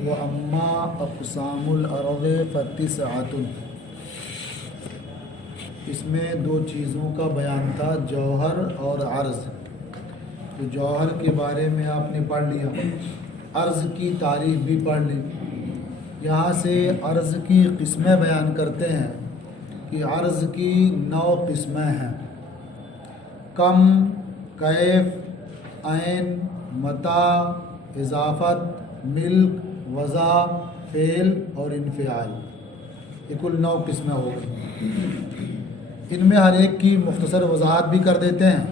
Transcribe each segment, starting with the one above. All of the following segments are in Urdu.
وَأَمَّا أَقْسَامُ الْأَرْضِ فَتِسْعَةٌ، اس میں دو چیزوں کا بیان تھا، جوہر اور عرض۔ تو جوہر کے بارے میں آپ نے پڑھ لیا، عرض کی تعریف بھی پڑھ لی۔ یہاں سے عرض کی قسمیں بیان کرتے ہیں کہ عرض کی 9 قسمیں ہیں: کم، کیف، عین، متاع، اضافت، ملک، وضع، فعل اور انفعال۔ یہ کل 9 قسمیں ہو گئی۔ ان میں ہر ایک کی مختصر وضاحت بھی کر دیتے ہیں۔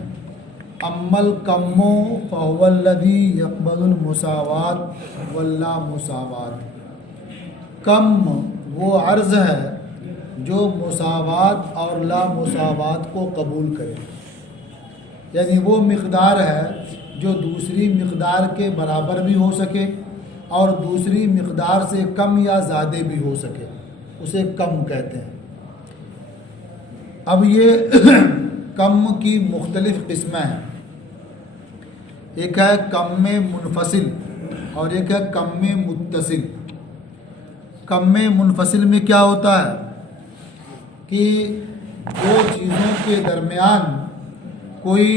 اما الکم فهو الذی یقبل المساوات واللامساوات، کم وہ عرض ہے جو مساوات اور لامساوات کو قبول کرے، یعنی وہ مقدار ہے جو دوسری مقدار کے برابر بھی ہو سکے اور دوسری مقدار سے کم یا زیادہ بھی ہو سکے، اسے کم کہتے ہیں۔ اب یہ کم کی مختلف قسمیں ہیں، ایک ہے کم منفصل اور ایک ہے کم متصل۔ کم منفصل میں کیا ہوتا ہے کہ دو چیزوں کے درمیان کوئی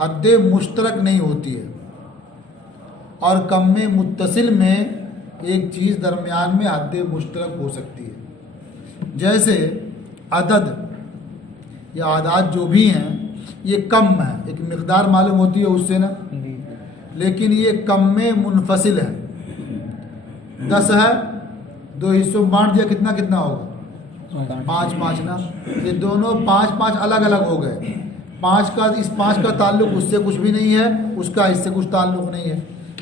حد مشترک نہیں ہوتی ہے، اور کم متصل میں ایک چیز درمیان میں حد مشترک ہو سکتی ہے۔ جیسے عدد یا اعداد جو بھی ہیں یہ کم ہے، ایک مقدار معلوم ہوتی ہے اس سے نا، لیکن یہ کم منفصل ہے۔ 10 ہے، 2 حصوں بانٹ دیا، کتنا کتنا ہوگا؟ 5 5 نا۔ یہ دونوں 5 5 الگ الگ ہو گئے۔ 5 کا تعلق اس سے کچھ بھی نہیں ہے، اس کا اس سے کچھ تعلق نہیں ہے۔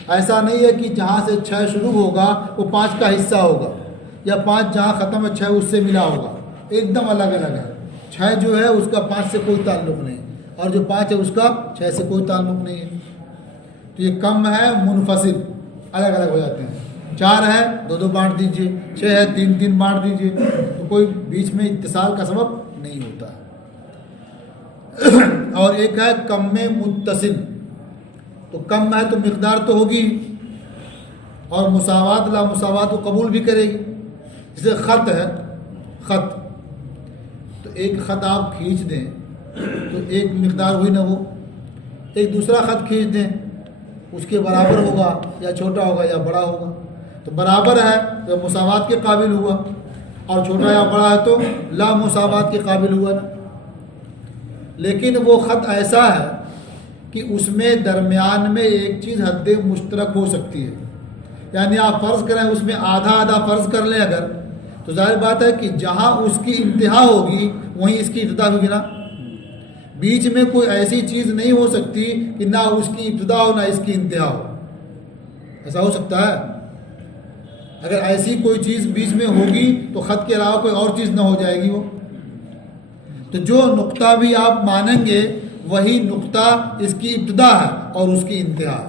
ایسا نہیں ہے کہ جہاں سے 6 شروع ہوگا وہ 5 کا حصہ ہوگا، یا 5 جہاں ختم ہے 6 اس سے ملا ہوگا، ایک دم الگ الگ ہے۔ 6 جو ہے اس کا 5 سے کوئی تعلق نہیں، اور جو 5 ہے اس کا 6 سے کوئی تعلق نہیں ہے۔ تو یہ کم ہے منفصل، الگ الگ ہو جاتے ہیں۔ 4 ہے 2 2 بانٹ دیجئے، 6 ہے 3 3 بانٹ دیجئے، تو کوئی بیچ میں اتصال کا سبب نہیں ہوتا ہے۔ اور ایک ہے کم متصل، تو کم ہے تو مقدار تو ہوگی، اور مساوات لا مساوات کو قبول بھی کرے گی۔ جیسے خط ہے، خط تو ایک خط آپ کھینچ دیں تو ایک مقدار ہوئی نا، وہ ایک دوسرا خط کھینچ دیں اس کے برابر ہوگا یا چھوٹا ہوگا یا بڑا ہوگا، تو برابر ہے تو مساوات کے قابل ہوا، اور چھوٹا یا بڑا ہے تو لا مساوات کے قابل ہوا نا۔ لیکن وہ خط ایسا ہے کہ اس میں درمیان میں ایک چیز حد مشترک ہو سکتی ہے، یعنی آپ فرض کریں اس میں آدھا آدھا فرض کر لیں اگر، تو ظاہر بات ہے کہ جہاں اس کی انتہا ہوگی وہیں اس کی ابتدا ہوگی نا۔ بیچ میں کوئی ایسی چیز نہیں ہو سکتی کہ نہ اس کی ابتدا ہو نہ اس کی انتہا ہو، ایسا ہو سکتا ہے؟ اگر ایسی کوئی چیز بیچ میں ہوگی تو خط کے علاوہ کوئی اور چیز نہ ہو جائے گی وہ۔ تو جو نقطہ بھی آپ مانیں گے وہی نقطہ اس کی ابتدا ہے اور اس کی انتہا ہے،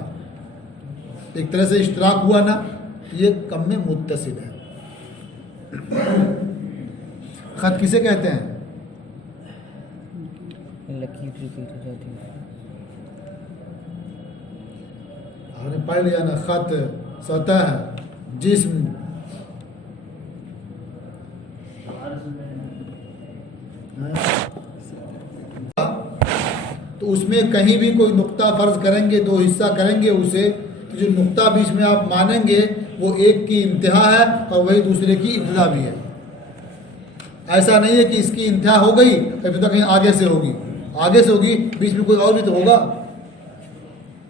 ایک طرح سے اشتراک ہوا نا، یہ کم میں متصل ہے۔ خط کسے کہتے ہیں؟ آپ نے پڑھ لیا نا، خط، سطح، جسم۔ تو اس میں کہیں بھی کوئی نقطہ فرض کریں گے، 2 حصہ کریں گے اسے، تو جو نقطہ بیچ میں آپ مانیں گے وہ ایک کی انتہا ہے اور وہی دوسرے کی ابتدا بھی ہے۔ ایسا نہیں ہے کہ اس کی انتہا ہو گئی ابتدا کہیں آگے سے ہوگی، آگے سے ہوگی بیچ میں کوئی اور بھی تو ہوگا۔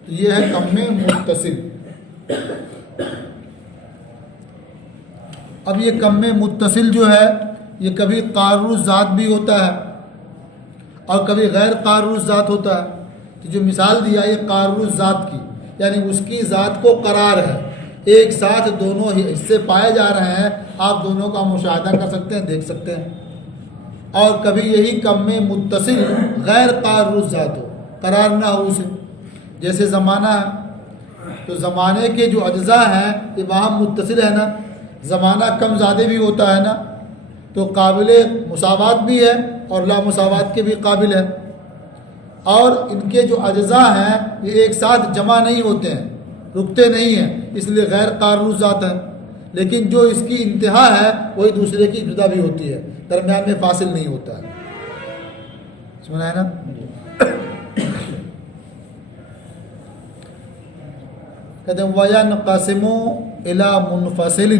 تو یہ ہے کم متصل۔ اب یہ کم متصل جو ہے یہ کبھی قارئ ذات بھی ہوتا ہے اور کبھی غیر قارئ ذات ہوتا ہے۔ تو جو مثال دیا یہ قارئ ذات کی، یعنی اس کی ذات کو قرار ہے، ایک ساتھ دونوں حصے پائے جا رہے ہیں، آپ دونوں کا مشاہدہ کر سکتے ہیں، دیکھ سکتے ہیں۔ اور کبھی یہی کم متصل غیر قارئ ذات ہو، قرار نہ ہو اسے، جیسے زمانہ ہے، تو زمانے کے جو اجزاء ہیں یہ وہاں متصل ہے نا، زمانہ کم زیادہ بھی ہوتا ہے نا، تو قابل مساوات بھی ہے اور لا مساوات کے بھی قابل ہے، اور ان کے جو اجزاء ہیں یہ ایک ساتھ جمع نہیں ہوتے ہیں، رکتے نہیں ہیں، اس لیے غیر قارون ذات ہے. لیکن جو اس کی انتہا ہے وہی دوسرے کی ابتدا بھی ہوتی ہے، درمیان میں فاصل نہیں ہوتا ہے. سنا ہے نا؟ کہتے ہیں وَيَنْقَسِمُ إِلَى مُنْفَصِلٍ،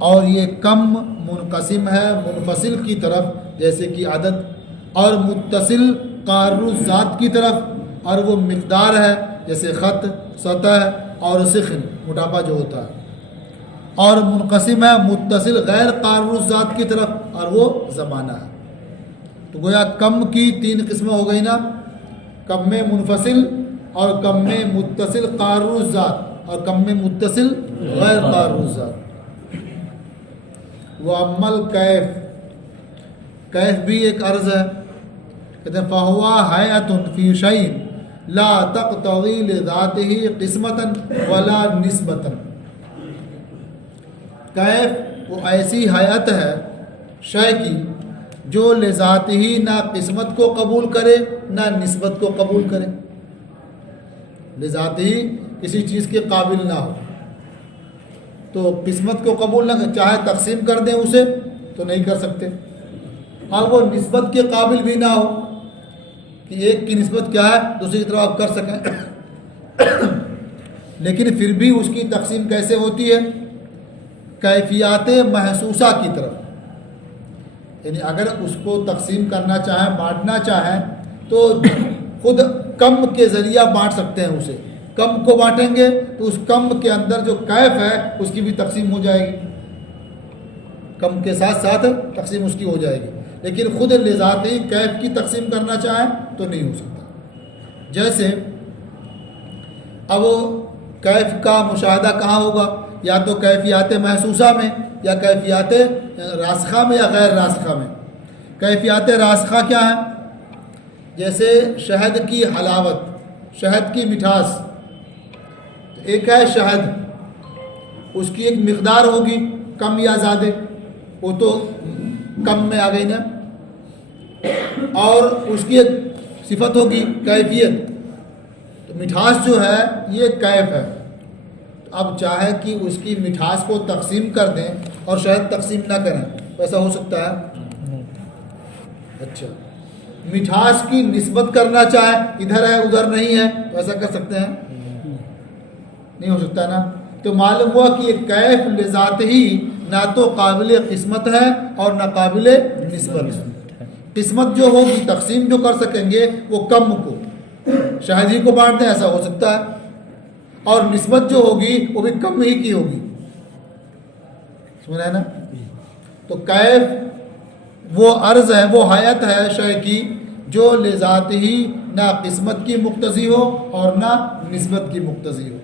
اور یہ کم منقسم ہے منفصل کی طرف جیسے کہ عدد، اور متصل قارون ذات کی طرف، اور وہ مقدار ہے جیسے خط، سطح اور سخن موٹاپا جو ہوتا ہے. اور منقسم ہے متصل غیر قارون ذات کی طرف، اور وہ زمانہ ہے. تو گویا کم کی 3 قسمیں ہو گئی نا، کم میں منفصل اور کم میں متصل قارون ذات اور کم میں متصل غیر قارون ذات. وہ عمل کیف، کیف بھی ایک عرض ہے. کہتے ہیں فہوا حیاتن فی شیء لا تقتضی لذاتہ قسمتا ولا نسبتا. کیف وہ ایسی حیات ہے شے کی جو لذات ہی نہ قسمت کو قبول کرے نہ نسبت کو قبول کرے. لذات ہی کسی چیز کے قابل نہ ہو تو قسمت کو قبول نہ کرے، چاہے تقسیم کر دیں اسے تو نہیں کر سکتے. اور وہ نسبت کے قابل بھی نہ ہو کہ ایک کی نسبت کیا ہے دوسری کی طرف آپ کر سکیں، لیکن پھر بھی اس کی تقسیم کیسے ہوتی ہے؟ کیفیات محسوسہ کی طرف. یعنی اگر اس کو تقسیم کرنا چاہیں، بانٹنا چاہیں تو خود کم کے ذریعہ بانٹ سکتے ہیں. اسے کم کو بانٹیں گے تو اس کم کے اندر جو کیف ہے اس کی بھی تقسیم ہو جائے گی، کم کے ساتھ ساتھ تقسیم اس کی ہو جائے گی. لیکن خود لذاتی کیف کی تقسیم کرنا چاہیں تو نہیں ہو سکتا. جیسے اب کیف کا مشاہدہ کہاں ہوگا؟ یا تو کیفیات محسوسہ میں، یا کیفیات راسخہ میں، یا غیر راسخہ میں. کیفیات راسخہ کیا ہیں؟ جیسے شہد کی حلاوت، شہد کی مٹھاس. ایک ہے شہد، اس کی ایک مقدار ہوگی کم یا زیادہ، وہ تو کم میں آ گئی نا. اور اس کی ایک صفت ہوگی کیفیت. تو مٹھاس جو ہے یہ کیف ہے. اب چاہے کہ اس کی مٹھاس کو تقسیم کر دیں اور شہد تقسیم نہ کریں، ایسا ہو سکتا ہے؟ اچھا، مٹھاس کی نسبت کرنا چاہے ادھر ہے ادھر نہیں ہے تو ایسا کر سکتے ہیں؟ نہیں ہو سکتا نا. تو معلوم ہوا کہ یہ کیف لذات ہی نہ تو قابل قسمت ہے اور نہ قابل نسبت. قسمت جو ہوگی تقسیم جو کر سکیں گے وہ کم کو شہد ہی کو بانٹ دیں، ایسا ہو سکتا ہے. اور نسبت جو ہوگی وہ بھی کم ہی کی ہوگی. سمجھ ہے نا؟ تو کیف وہ عرض ہے، وہ حیات ہے شے کی جو لذات ہی نہ قسمت کی مقتضی ہو اور نہ نسبت کی مقتضی ہو.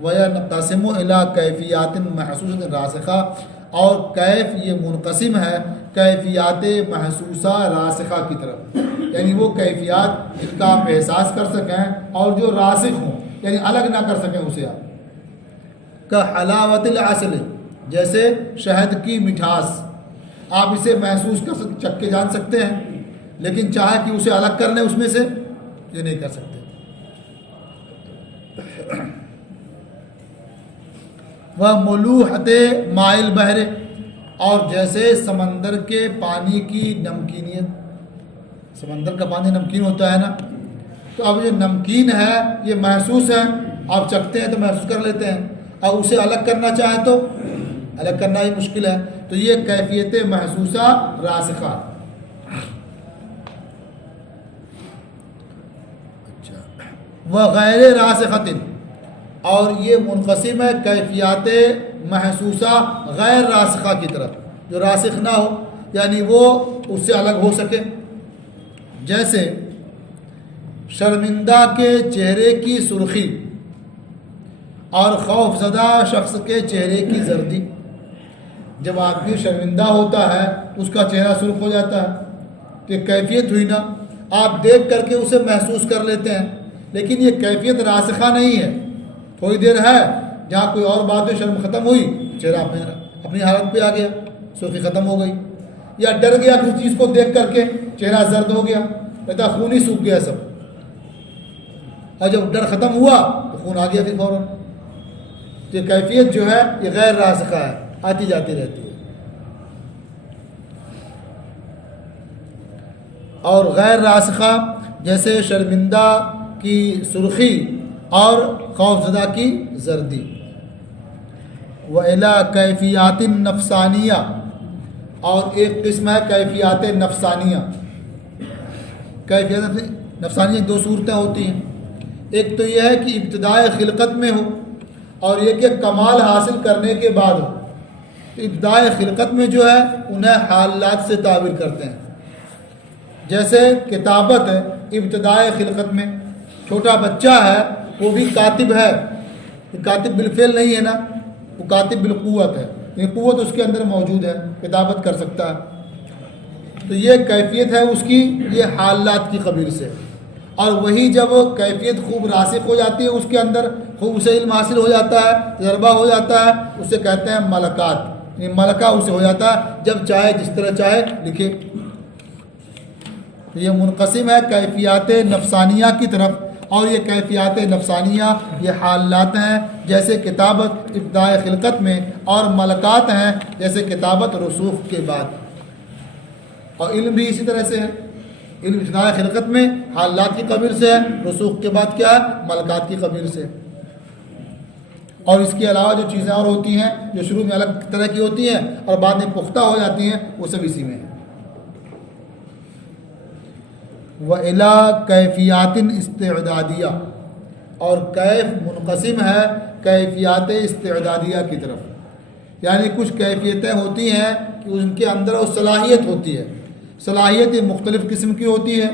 وَيَنْقَسِمُ إِلَىٰ كَيْفِيَاتٍ مَحْسُوسَةٍ رَاسِخَةٍ، اور کیف یہ منقسم ہے کیفیات محسوسہ راسخہ کی طرف. یعنی وہ کیفیات جن کا آپ احساس کر سکیں اور جو راسخ ہوں، یعنی الگ نہ کر سکیں اسے آپ. کا حلاوت العسل، جیسے شہد کی مٹھاس، آپ اسے محسوس کر چکھ کے جان سکتے ہیں، لیکن چاہے کہ اسے الگ کر لیں اس میں سے، یہ نہیں کر سکتے. وہ ملوحت مائل بحر، اور جیسے سمندر کے پانی کی نمکینیت. سمندر کا پانی نمکین ہوتا ہے نا، تو اب یہ نمکین ہے یہ محسوس ہے، آپ چکھتے ہیں تو محسوس کر لیتے ہیں. اب اسے الگ کرنا چاہیں تو الگ کرنا ہی مشکل ہے. تو یہ کیفیت محسوسہ راسخہ. وہ غیر راسخۃ، اور یہ منقسم ہے کیفیات محسوسہ غیر راسخہ کی طرف، جو راسخ نہ ہو یعنی وہ اس سے الگ ہو سکے. جیسے شرمندہ کے چہرے کی سرخی اور خوف زدہ شخص کے چہرے کی زردی. جب آدمی شرمندہ ہوتا ہے اس کا چہرہ سرخ ہو جاتا ہے کہ کیفیت ہوئی نا، آپ دیکھ کر کے اسے محسوس کر لیتے ہیں، لیکن یہ کیفیت راسخہ نہیں ہے. تھوڑی دیر ہے جہاں کوئی اور بات ہے، شرم ختم ہوئی، چہرہ اپنی حالت پہ آ گیا، سرخی ختم ہو گئی. یا ڈر گیا کسی چیز کو دیکھ کر کے چہرہ زرد ہو گیا، کہتا خون ہی سوکھ گیا سب. اور جب ڈر ختم ہوا تو خون آ گیا پھر فوراً. تو یہ کیفیت جو ہے یہ غیر راسخہ ہے، آتی جاتی رہتی ہے. اور غیر راسخہ جیسے شرمندہ کی سرخی اور خوفزدہ کی زردی. وَإِلَىٰ کیفیات نفسانیہ، اور ایک قسم ہے کیفیات نفسانیہ. کیفیات نفسانیہ دو صورتیں ہوتی ہیں. ایک تو یہ ہے کہ ابتدائے خلقت میں ہو، اور یہ کہ کمال حاصل کرنے کے بعد ہو. تو ابتدائے خلقت میں جو ہے انہیں حالات سے تعبیر کرتے ہیں. جیسے کتابت ہے ابتدائے خلقت میں، چھوٹا بچہ ہے وہ بھی کاتب ہے، کاتب بالفعل نہیں ہے نا، وہ کاتب بالقوت ہے، یہ قوت اس کے اندر موجود ہے، کتابت کر سکتا ہے. تو یہ کیفیت ہے اس کی، یہ حالات کی قبیل سے. اور وہی جب کیفیت خوب راسخ ہو جاتی ہے اس کے اندر، خوب اسے علم حاصل ہو جاتا ہے، تجربہ ہو جاتا ہے، اسے کہتے ہیں ملکات. یہ ملکہ اسے ہو جاتا ہے، جب چاہے جس طرح چاہے لکھے. یہ منقسم ہے کیفیات نفسانیہ کی طرف. اور یہ کیفیات نفسانیہ یہ حالات ہیں جیسے کتابت ابتدائے خلقت میں، اور ملکات ہیں جیسے کتابت رسوخ کے بعد. اور علم بھی اسی طرح سے ہے، علم ابتدائے خلقت میں حالات کی قبیل سے ہے، رسوخ کے بعد کیا ہے، ملکات کی قبیل سے. اور اس کے علاوہ جو چیزیں اور ہوتی ہیں جو شروع میں الگ طرح کی ہوتی ہیں اور بعد میں پختہ ہو جاتی ہیں، وہ سب اسی میں ہے. وَإِلَىٰ کیفیات استعدادیہ، اور کیف منقسم ہے کیفیات استعدادیہ کی طرف. یعنی کچھ کیفیتیں ہوتی ہیں کہ ان کے اندر وہ صلاحیت ہوتی ہے. صلاحیت مختلف قسم کی ہوتی ہے.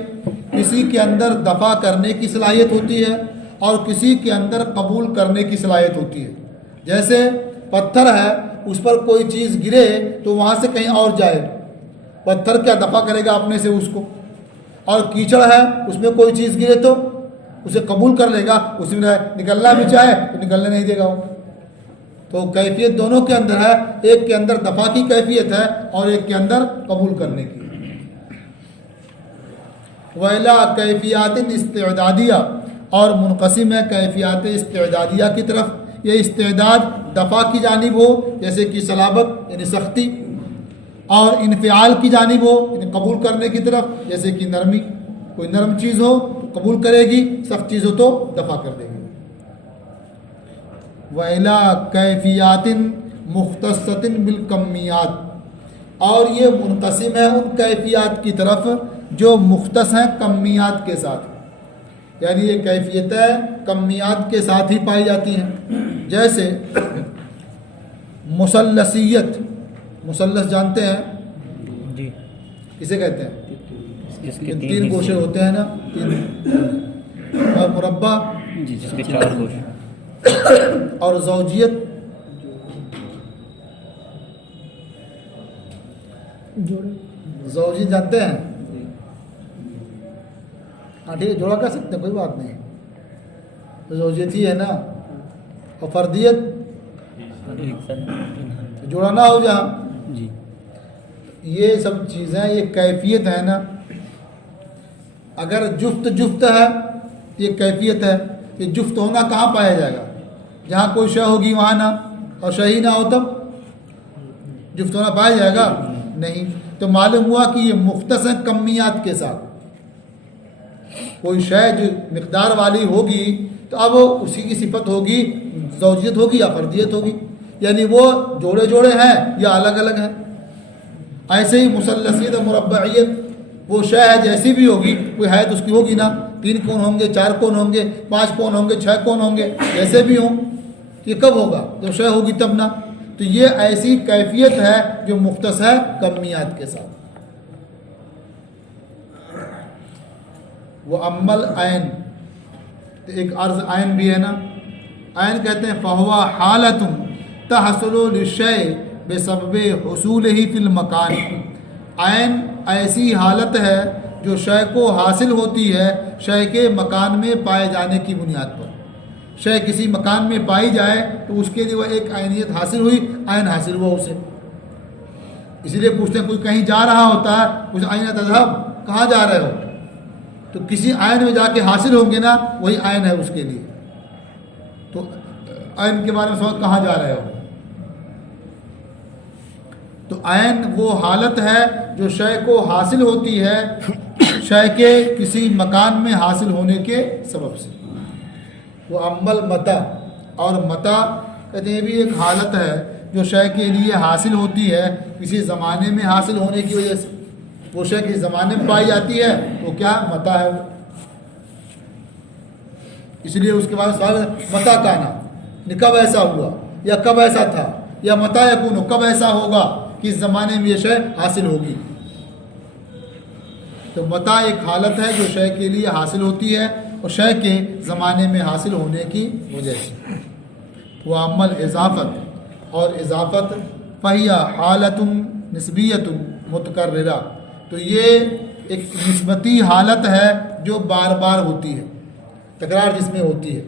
کسی کے اندر دفع کرنے کی صلاحیت ہوتی ہے، اور کسی کے اندر قبول کرنے کی صلاحیت ہوتی ہے. جیسے پتھر ہے، اس پر کوئی چیز گرے تو وہاں سے کہیں اور جائے، پتھر کیا دفع کرے گا اپنے سے اس کو. اور کیچڑ ہے، اس میں کوئی چیز گرے تو اسے قبول کر لے گا، اس میں نکلنا بھی چاہے تو نکلنے نہیں دے گا وہ. تو کیفیت دونوں کے اندر ہے، ایک کے اندر دفع کی کیفیت ہے اور ایک کے اندر قبول کرنے کی. وَإِلَىٰ کیفیات استعدادیہ، اور منقسم ہے کیفیات استعدادیہ کی طرف. یہ استعداد دفع کی جانب ہو جیسے کہ صلابت یعنی سختی، اور انفعال کی جانب ہو یعنی قبول کرنے کی طرف جیسے کہ نرمی. کوئی نرم چیز ہو تو قبول کرے گی، سخت چیز ہو تو دفع کر دے گی. وَإِلَىٰ کیفیات مختصۃ بالکمیات، اور یہ منقسم ہے ان کیفیات کی طرف جو مختص ہیں کمیات کے ساتھ. یعنی یہ کیفیتیں کمیات کے ساتھ ہی پائی جاتی ہیں. جیسے مثلثیت، مثلث جانتے ہیں جی، کسے کہتے ہیں؟ جس کے تین گوشے ہوتے ہیں نا، تین. اور مربع جی جس کے چار گوشے. اور زوجیت، زوجی جانتے ہیں؟ ہاں ٹھیک ہے، جوڑا کہہ سکتے ہیں، کوئی بات نہیں. زوجیت ہی ہے نا. اور فردیت جوڑا نہ ہو جہاں. جی، یہ سب چیزیں یہ کیفیت ہے نا. اگر جفت جفت ہے یہ کیفیت ہے. یہ جفت ہونا کہاں پایا جائے گا؟ جہاں کوئی شے ہوگی وہاں نہ، اور شے ہی نہ ہو تب جفت ہونا پایا جائے گا؟ نہیں. تو معلوم ہوا کہ یہ مختص ہے کمیات کے ساتھ. کوئی شے جو مقدار والی ہوگی تو اب اسی کی صفت ہوگی، زوجیت ہوگی یا فردیت ہوگی. یعنی وہ جوڑے جوڑے ہیں یا الگ الگ ہیں. ایسے ہی مثلثیت اور مربعیت، وہ شے ہے جیسی بھی ہوگی، کوئی حیت اس کی ہوگی نا. 3 کون ہوں گے، 4 کون ہوں گے، 5 کون ہوں گے، 6 کون ہوں گے، جیسے بھی ہوں. یہ کب ہوگا؟ جب شے ہوگی تب نا. تو یہ ایسی کیفیت ہے جو مختص ہے کمیات کے ساتھ. وہ عمل عین، ایک عرض عین بھی ہے نا. عین کہتے ہیں فہوا حالت تحصل للشیء بسبب حصولہ فی المکان. عین ایسی حالت ہے جو شے کو حاصل ہوتی ہے شے کے مکان میں پائے جانے کی بنیاد پر. شے کسی مکان میں پائی جائے تو اس کے لیے وہ ایک عینیت حاصل ہوئی، عین حاصل ہوا اسے. اسی لیے پوچھتے ہیں کوئی کہیں جا رہا ہوتا ہے، کچھ عین تذہب، کہاں جا رہے ہو؟ تو کسی عین میں جا کے حاصل ہوں گے نا، وہی عین ہے اس کے لیے. تو عین کے بارے میں سوال کہاں جا رہے ہو؟ تو عین وہ حالت ہے جو شے کو حاصل ہوتی ہے شے کے کسی مکان میں حاصل ہونے کے سبب سے. وہ عمل متا، اور متا کہتے ہیں بھی ایک حالت ہے جو شے کے لیے حاصل ہوتی ہے کسی زمانے میں حاصل ہونے کی وجہ سے. وہ شے کسی زمانے میں پائی جاتی ہے وہ کیا متا ہے. وہ اس لیے اس کے بعد سوال متا کانا، کب ایسا ہوا یا کب ایسا تھا، یا متا یکون کب ایسا ہوگا کس زمانے میں یہ شے حاصل ہوگی. تو متا ایک حالت ہے جو شے کے لیے حاصل ہوتی ہے اور شے کے زمانے میں حاصل ہونے کی وجہ سے. وہ عمل اضافت، اور اضافت فہیا حالت نسبیت متکررہ، تو یہ ایک نسبتی حالت ہے جو بار بار ہوتی ہے، تکرار جس میں ہوتی ہے.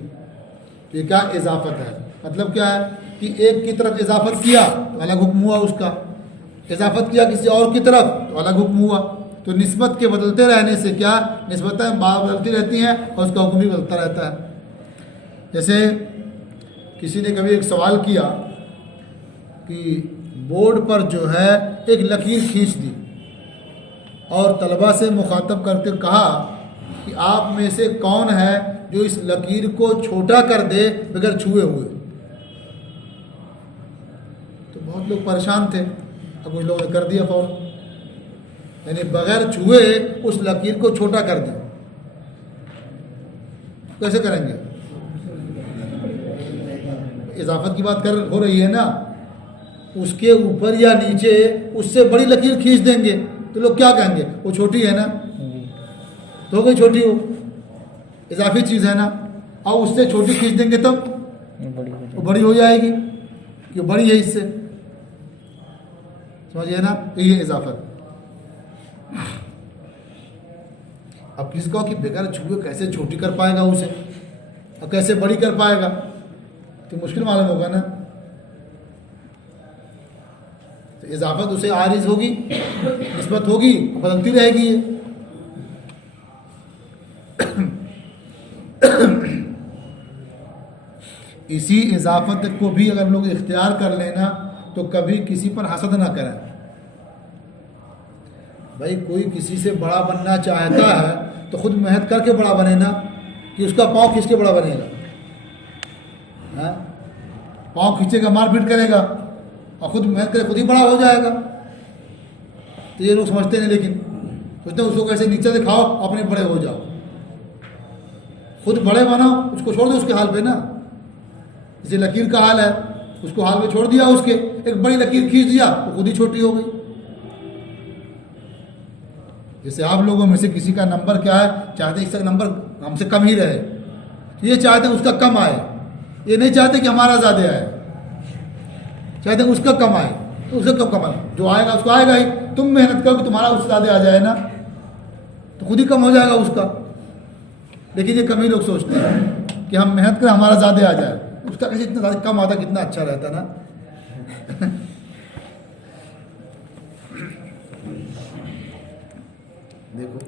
یہ کیا اضافت ہے؟ مطلب کیا ہے کہ ایک کی طرف اضافت کیا تو الگ حکم ہوا، اس کا اضافت کیا کسی اور کی طرف تو الگ حکم ہوا. تو نسبت کے بدلتے رہنے سے کیا نسبتیں بدلتی رہتی ہیں اور اس کا حکم بھی بدلتا رہتا ہے. جیسے کسی نے کبھی ایک سوال کیا کہ بورڈ پر جو ہے ایک لکیر کھینچ دی اور طلباء سے مخاطب کرتے کہا کہ آپ میں سے کون ہے جو اس لکیر کو چھوٹا کر دے بغیر چھوئے ہوئے. تو بہت لوگ پریشان تھے، اب کچھ لوگوں نے کر دیا فوراً، یعنی بغیر چھوئے اس لکیر کو چھوٹا کر دیں. کیسے کریں گے؟ اضافت کی بات ہو رہی ہے نا، اس کے اوپر یا نیچے اس سے بڑی لکیر کھینچ دیں گے تو لوگ کیا کہیں گے؟ وہ چھوٹی ہے نا، تو ہو گئی چھوٹی، ہو اضافی چیز ہے نا، اور اس سے چھوٹی کھینچ دیں گے تب وہ بڑی ہو جائے گی کہ بڑی ہے اس سے. سمجھئے نا؟ تو یہ اضافت. اب کس کو کہ بغیر چھوئے کیسے چھوٹی کر پائے گا اسے اور کیسے بڑی کر پائے گا، تو مشکل معلوم ہوگا نا. تو اضافت اسے عارض ہوگی، نسبت ہوگی، بدلتی رہے گی. اسی اضافت کو بھی اگر لوگ اختیار کر لینا تو کبھی کسی پر حسد نہ کریں. بھائی کوئی کسی سے بڑا بننا چاہتا ہے تو خود محنت کر کے بڑا بنے نا، کہ اس کا پاؤں کھینچ کے بڑا بنے گا. پاؤں کھینچے گا، مار پیٹ کرے گا اور خود محنت کرے خود ہی بڑا ہو جائے گا. تو یہ لوگ سمجھتے نہیں، لیکن سوچتے ہیں اس کو کیسے نیچے دکھاؤ اپنے بڑے ہو جاؤ. خود بڑے بناؤ، اس کو چھوڑ دو اس کے حال پہ نا. جیسے لکیر کا حال ہے، اس کو حال میں چھوڑ دیا، اس کے ایک بڑی لکیر کھینچ دیا وہ خود ہی چھوٹی ہو گئی. جیسے آپ لوگوں میں سے کسی کا نمبر کیا ہے، چاہتے ہیں اس کا نمبر ہم سے کم ہی رہے، یہ چاہتے ہیں اس کا کم آئے، یہ نہیں چاہتے کہ ہمارا زیادہ آئے، چاہتے ہیں اس کا کم آئے. تو اسے کم کم آئے، جو آئے گا اس کو آئے گا ہی. تم محنت کرو کہ تمہارا اس سے زیادہ آ جائے نا، تو خود ہی کم ہو جائے گا اس کا. لیکن یہ کم ہی لوگ سوچتے ہیں کہ ہم محنت کریں ہمارا زیادہ آ جائے، اس کا کیسے اتنا زیادہ کم آتا کتنا اچھا رہتا نا. دیکھو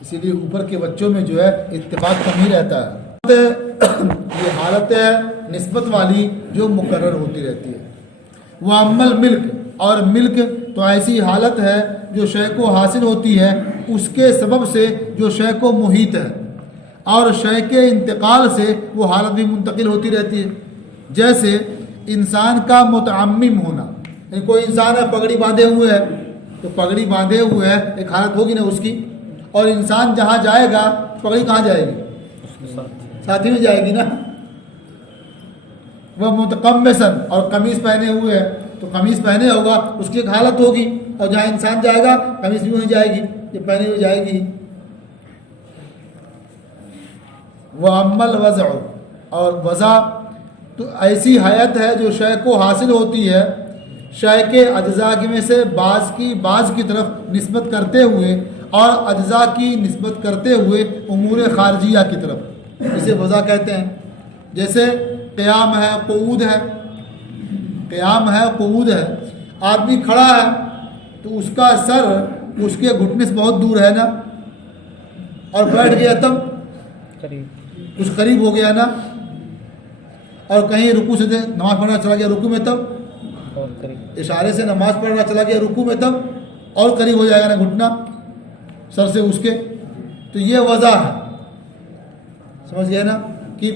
اسی لیے اوپر کے بچوں میں جو ہے اتفاق کم ہی رہتا ہے. یہ حالت ہے نسبت والی جو مقرر ہوتی رہتی ہے. وہ عمل ملک، اور ملک تو ایسی حالت ہے جو شے کو حاصل ہوتی ہے اس کے سبب سے جو شے کو محیط ہے، اور شے کے انتقال سے وہ حالت بھی منتقل ہوتی رہتی ہے. جیسے انسان کا متعمم ہونا، یعنی کوئی انسان ہے پگڑی باندھے ہوئے ہے، تو پگڑی باندھے ہوئے ہے ایک حالت ہوگی نا اس کی، اور انسان جہاں جائے گا پگڑی کہاں جائے گی؟ ساتھی میں جائے گی نا. وہ متقمصن، اور قمیص پہنے ہوئے ہے تو قمیص پہنے ہوگا اس کی ایک حالت ہوگی، اور جہاں انسان جائے گا قمیص بھی وہیں جائے گی، یہ پہنے ہوئے جائے گی. وہ عمل وضع، اور وضع تو ایسی حیت ہے جو شے کو حاصل ہوتی ہے شے کے اجزاء میں سے بعض کی طرف نسبت کرتے ہوئے اور اجزاء کی نسبت کرتے ہوئے امور خارجیہ کی طرف، اسے وضع کہتے ہیں. جیسے قیام ہے، قعود ہے. قیام ہے، قعود ہے. آدمی کھڑا ہے تو اس کا سر اس کے گھٹنے سے بہت دور ہے نا، اور بیٹھ گیا تب کچھ قریب ہو گیا نا. اور کہیں رکوع سے نماز پڑھنا چلا گیا رکوع میں تب اور قریب اشارے سے نماز پڑھنا چلا گیا رکوع میں تب اور قریب ہو جائے گا نا گھٹنا سر سے اس کے. تو یہ وضع ہے, سمجھ گئے نا کہ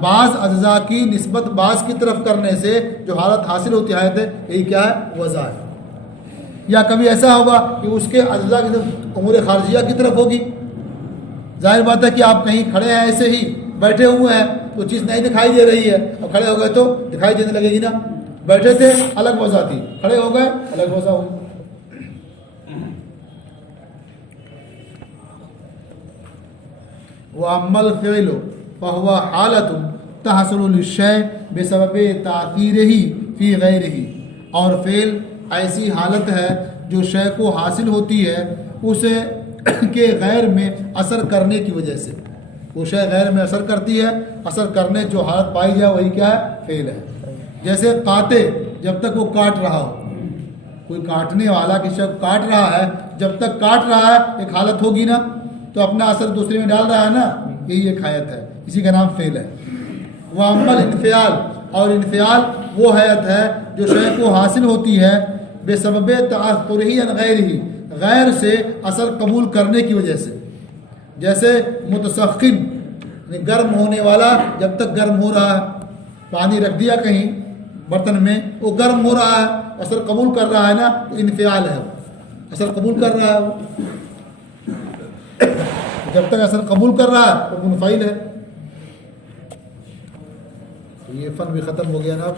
بعض اجزاء کی نسبت بعض کی طرف کرنے سے جو حالت حاصل ہوتی ہے یہی کیا ہے وضع ہے. یا کبھی ایسا ہوگا کہ اس کے اجزاء کی طرف امور خارجیہ کی طرف ہوگی. ظاہر بات ہے کہ آپ کہیں کھڑے ہیں ایسے ہی بیٹھے ہوئے ہیں تو چیز نہیں دکھائی دے رہی ہے اور کھڑے ہو گئے تو دکھائی دینے لگے گی نا. بیٹھے تھے الگ وضع تھی, کھڑے ہو گئے الگ وضع ہوئی. وَأَمَّا الْفِعْلُ فَهُوَ حَالَةٌ تَحْصُلُ لِلشَّيْءِ بِسَبَبِ تَأْثِيرِهِ فِي غَيْرِهِ, اور فعل ایسی حالت ہے جو شے کو حاصل ہوتی ہے اسے کے غیر میں اثر کرنے کی وجہ سے. وہ شے غیر میں اثر کرتی ہے, اثر کرنے جو حالت پائی جائے وہی کیا ہے فعل ہے. جیسے قاطع جب تک وہ کاٹ رہا ہو, کوئی کاٹنے والا کسی کو کاٹ رہا ہے جب تک کاٹ رہا ہے ایک حالت ہوگی نا, تو اپنا اثر دوسرے میں ڈال رہا ہے نا, یہی ایک حیت ہے, اسی کا نام فعل ہے. وَأَمَّا الْانْفِعَالُ, اور انفعال وہ حیت ہے جو شے کو حاصل ہوتی ہے بے سبب تأثرہ عن غیرہ, غیر سے اثر قبول کرنے کی وجہ سے. جیسے متسخن یعنی گرم ہونے والا جب تک گرم ہو رہا ہے, پانی رکھ دیا کہیں برتن میں وہ گرم ہو رہا ہے اثر قبول کر رہا ہے نا, تو انفعال ہے, اثر قبول کر رہا ہے وہ. جب تک اثر قبول کر رہا ہے وہ منفعل ہے. تو یہ فن بھی ختم ہو گیا نا.